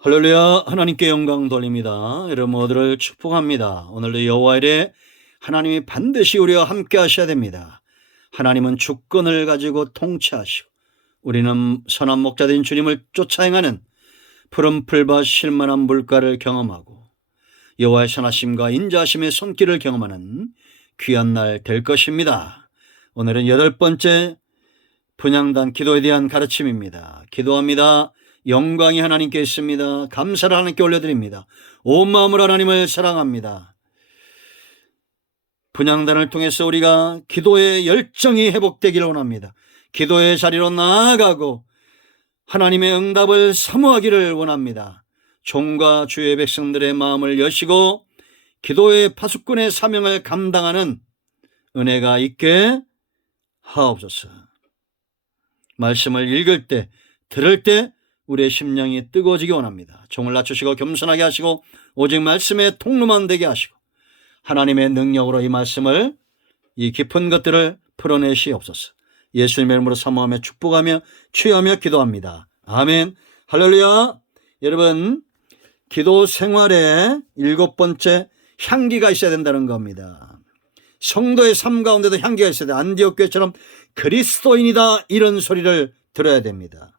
할렐루야. 하나님께 영광 돌립니다. 여러분 모두를 축복합니다. 오늘도 여호와 이래 하나님이 반드시 우리와 함께 하셔야 됩니다. 하나님은 주권을 가지고 통치하시고 우리는 선한 목자된 주님을 쫓아 행하는 푸른 풀과 실만한 물가를 경험하고 여호와의 선하심과 인자하심의 손길을 경험하는 귀한 날 될 것입니다. 오늘은 8번째 분향단 기도에 대한 가르침입니다. 기도합니다. 영광이 하나님께 있습니다. 감사를 하나님께 올려드립니다. 온 마음으로 하나님을 사랑합니다. 분향단을 통해서 우리가 기도의 열정이 회복되기를 원합니다. 기도의 자리로 나아가고 하나님의 응답을 사모하기를 원합니다. 종과 주의 백성들의 마음을 여시고 기도의 파수꾼의 사명을 감당하는 은혜가 있게 하옵소서. 말씀을 읽을 때, 들을 때 우리의 심령이 뜨거워지기 원합니다. 종을 낮추시고 겸손하게 하시고 오직 말씀의 통로만 되게 하시고 하나님의 능력으로 이 말씀을, 이 깊은 것들을 풀어내시옵소서. 예수님의 이름으로 사모하며 축복하며 취하며 기도합니다. 아멘. 할렐루야. 여러분, 기도 생활에 7번째 향기가 있어야 된다는 겁니다. 성도의 삶 가운데도 향기가 있어야 돼. 안디옥 교회처럼 그리스도인이다 이런 소리를 들어야 됩니다.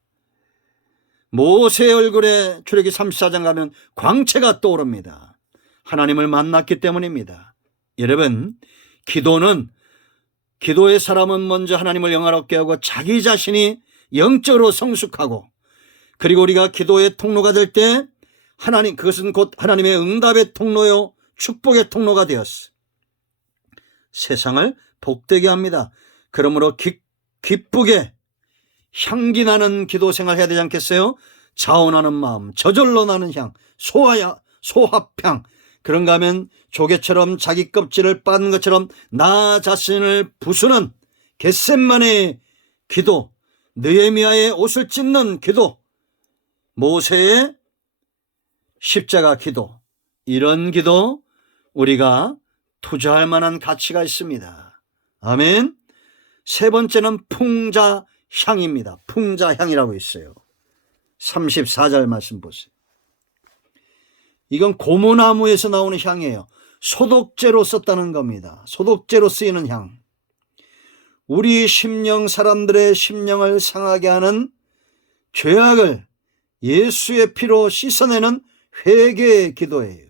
모세의 얼굴에 출애굽기 34장 가면 광채가 떠오릅니다. 하나님을 만났기 때문입니다. 여러분, 기도의 사람은 먼저 하나님을 영화롭게 하고 자기 자신이 영적으로 성숙하고, 그리고 우리가 기도의 통로가 될 때 그것은 곧 하나님의 응답의 통로요 축복의 통로가 되었어. 세상을 복되게 합니다. 그러므로 기쁘게 향기 나는 기도 생활 해야 되지 않겠어요? 자원하는 마음, 저절로 나는 향, 소합향. 그런가 하면 조개처럼 자기 껍질을 빻는 것처럼 나 자신을 부수는 겟셋마네의 기도, 느헤미야의 옷을 찢는 기도, 모세의 십자가 기도, 이런 기도 우리가 투자할 만한 가치가 있습니다. 아멘. 세 번째는 풍자향입니다. 풍자향이라고 있어요. 34절 말씀 보세요. 이건 고무나무에서 나오는 향이에요. 소독제로 썼다는 겁니다. 소독제로 쓰이는 향. 우리 사람들의 심령을 상하게 하는 죄악을 예수의 피로 씻어내는 회개의 기도예요.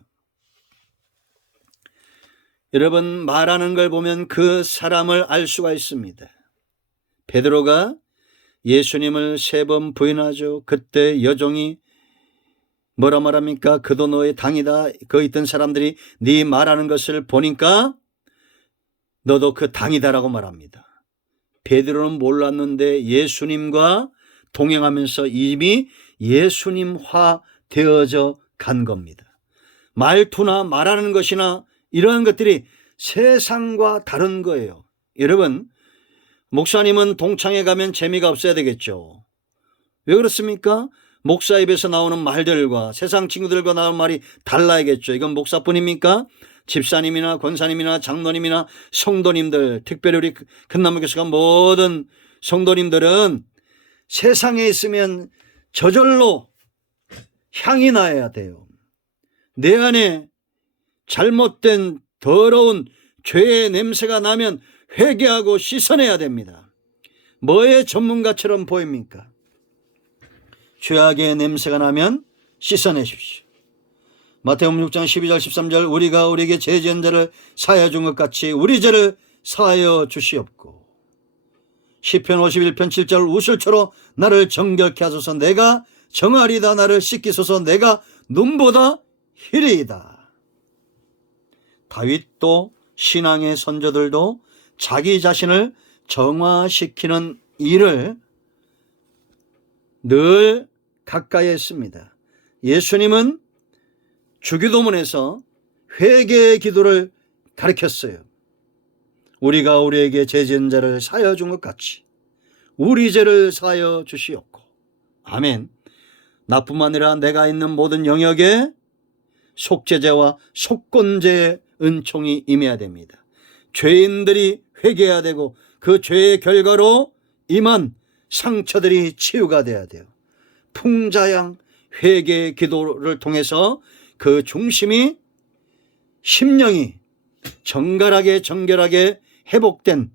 여러분, 말하는 걸 보면 그 사람을 알 수가 있습니다. 베드로가 예수님을 3번 부인하죠. 그때 여종이 뭐라 말합니까? 그도 너의 당이다. 거기 있던 사람들이 네 말하는 것을 보니까 너도 그 당이다라고 말합니다. 베드로는 몰랐는데 예수님과 동행하면서 이미 예수님화 되어져 간 겁니다. 말투나 말하는 것이나 이러한 것들이 세상과 다른 거예요. 여러분, 목사님은 동창회 가면 재미가 없어야 되겠죠. 왜 그렇습니까? 목사 입에서 나오는 말들과 세상 친구들과 나오는 말이 달라야겠죠. 이건 목사뿐입니까? 집사님이나 권사님이나 장로님이나 성도님들, 특별히 우리 큰나무 교수가 모든 성도님들은 세상에 있으면 저절로 향이 나야 돼요. 내 안에 잘못된 더러운 죄의 냄새가 나면 회개하고 씻어내야 됩니다. 뭐의 전문가처럼 보입니까? 죄악의 냄새가 나면 씻어내십시오. 마태복음 6장 12절 13절 우리가 우리에게 죄 지은 자를 사하여 준 것 같이 우리 죄를 사하여 주시옵고, 시편 51편 7절 우슬초로 나를 정결케 하소서. 내가 정하리다. 나를 씻기소서. 내가 눈보다 희리이다. 다윗도 신앙의 선조들도 자기 자신을 정화시키는 일을 늘 가까이 했습니다. 예수님은 주기도문에서 회개의 기도를 가르쳤어요. 우리가 우리에게 죄 지은 자를 사하여 준 것 같이 우리 죄를 사하여 주시옵고. 아멘. 나뿐만 아니라 내가 있는 모든 영역에 속죄죄와 속건죄의 은총이 임해야 됩니다. 죄인들이 회개해야 되고 그 죄의 결과로 임한 상처들이 치유가 돼야 돼요. 풍자향, 회개 기도를 통해서 그 중심이 심령이 정갈하게 정결하게 회복된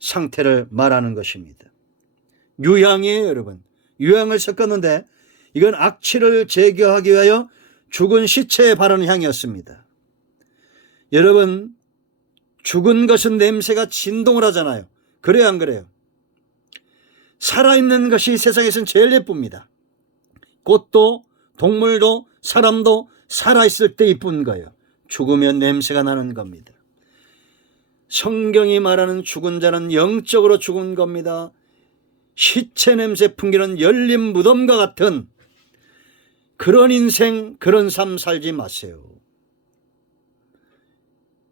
상태를 말하는 것입니다. 유향이에요, 여러분. 유향을 섞었는데 이건 악취를 제거하기 위하여 죽은 시체에 바르는 향이었습니다. 여러분, 죽은 것은 냄새가 진동을 하잖아요. 그래요, 안 그래요? 살아있는 것이 세상에서는 제일 예쁩니다. 꽃도 동물도 사람도 살아있을 때 이쁜 거예요. 죽으면 냄새가 나는 겁니다. 성경이 말하는 죽은 자는 영적으로 죽은 겁니다. 시체 냄새 풍기는 열린 무덤과 같은 그런 인생, 그런 삶 살지 마세요.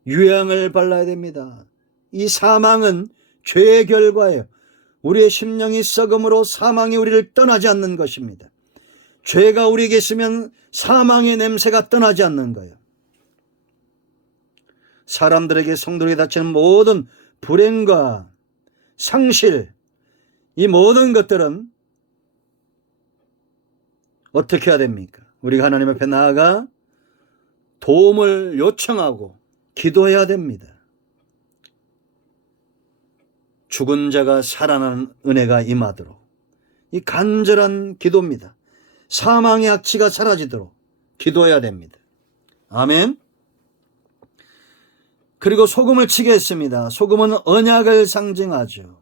유향을 발라야 됩니다. 이 사망은 죄의 결과예요. 우리의 심령이 썩음으로 사망이 우리를 떠나지 않는 것입니다. 죄가 우리에게 있으면 사망의 냄새가 떠나지 않는 거예요. 사람들에게, 성도에게 닥치는 모든 불행과 상실, 이 모든 것들은 어떻게 해야 됩니까? 우리가 하나님 앞에 나아가 도움을 요청하고 기도해야 됩니다. 죽은 자가 살아나는 은혜가 임하도록, 이 간절한 기도입니다. 사망의 악취가 사라지도록 기도해야 됩니다. 아멘. 그리고 소금을 치게 했습니다. 소금은 언약을 상징하죠.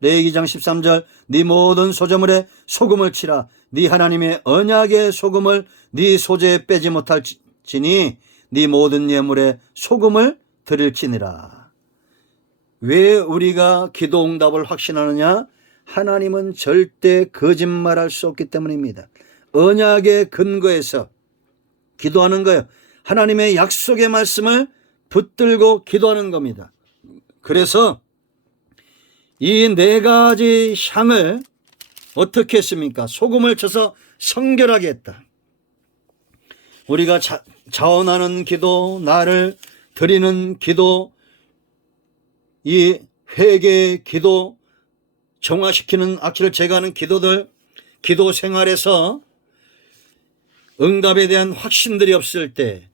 레위기장 13절 네 모든 소재물에 소금을 치라. 네 하나님의 언약의 소금을 네 소재에 빼지 못할지니 네 모든 예물에 소금을 드릴지니라. 왜 우리가 기도 응답을 확신하느냐? 하나님은 절대 거짓말할 수 없기 때문입니다. 언약의 근거에서 기도하는 거예요. 하나님의 약속의 말씀을 붙들고 기도하는 겁니다. 그래서 이 네 가지 향을 어떻게 했습니까? 소금을 쳐서 성결하게 했다. 우리가 자원하는 기도, 나를 드리는 기도, 이 회개의 기도, 정화시키는 악취를 제거하는 기도들, 기도 생활에서 응답에 대한 확신들이 없을 때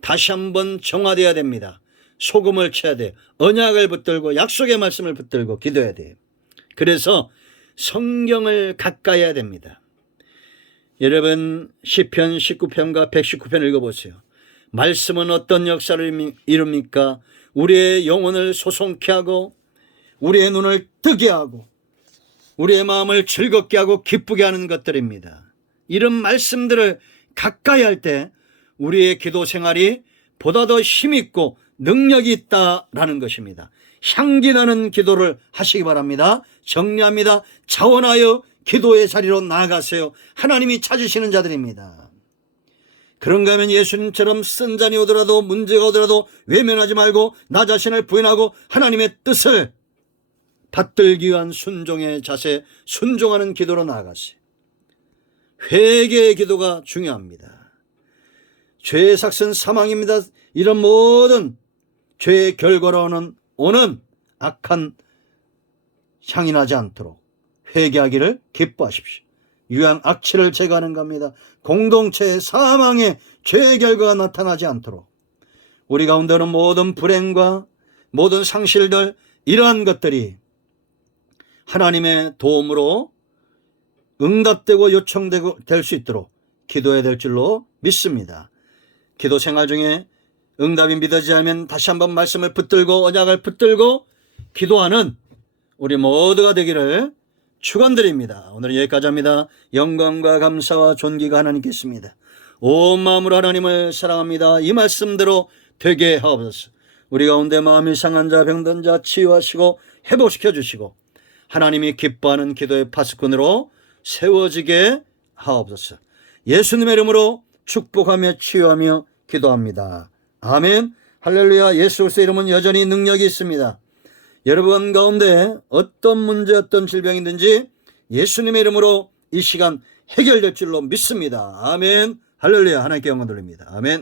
다시 한번 정화되어야 됩니다. 소금을 쳐야 돼요. 언약을 붙들고 약속의 말씀을 붙들고 기도해야 돼요. 그래서 성경을 가까이 해야 됩니다. 여러분 시편 19편과 119편 읽어보세요. 말씀은 어떤 역사를 이룹니까? 우리의 영혼을 소송케 하고 우리의 눈을 뜨게 하고 우리의 마음을 즐겁게 하고 기쁘게 하는 것들입니다. 이런 말씀들을 가까이 할 때 우리의 기도 생활이 보다 더 힘있고 능력이 있다라는 것입니다. 향기나는 기도를 하시기 바랍니다. 정리합니다. 자원하여 기도의 자리로 나아가세요. 하나님이 찾으시는 자들입니다. 그런가 하면 예수님처럼 쓴 잔이 오더라도 문제가 오더라도 외면하지 말고 나 자신을 부인하고 하나님의 뜻을 받들기 위한 순종의 자세, 순종하는 기도로 나아가세요. 회개의 기도가 중요합니다. 죄의 삭은 사망입니다. 이런 모든 죄의 결과로 오는 악한 향이 나지 않도록 회개하기를 기뻐하십시오. 유양 악취를 제거하는 겁니다. 공동체의 사망의 죄의 결과가 나타나지 않도록 우리 가운데 오는 모든 불행과 모든 상실들, 이러한 것들이 하나님의 도움으로 응답되고 요청되고 될 수 있도록 기도해야 될 줄로 믿습니다. 기도 생활 중에 응답이 믿어지지 않으면 다시 한번 말씀을 붙들고 언약을 붙들고 기도하는 우리 모두가 되기를 축원드립니다. 오늘은 여기까지 합니다. 영광과 감사와 존귀가 하나님께 있습니다. 온 마음으로 하나님을 사랑합니다. 이 말씀대로 되게 하옵소서. 우리 가운데 마음이 상한 자, 병든 자 치유하시고 회복시켜 주시고 하나님이 기뻐하는 기도의 파수꾼으로 세워지게 하옵소서. 예수님의 이름으로 축복하며 치유하며 기도합니다. 아멘. 할렐루야. 예수 그리스도의 이름은 여전히 능력이 있습니다. 여러분 가운데 어떤 문제, 어떤 질병이든지 예수님의 이름으로 이 시간 해결될 줄로 믿습니다. 아멘. 할렐루야. 하나님께 영광 돌립니다. 아멘.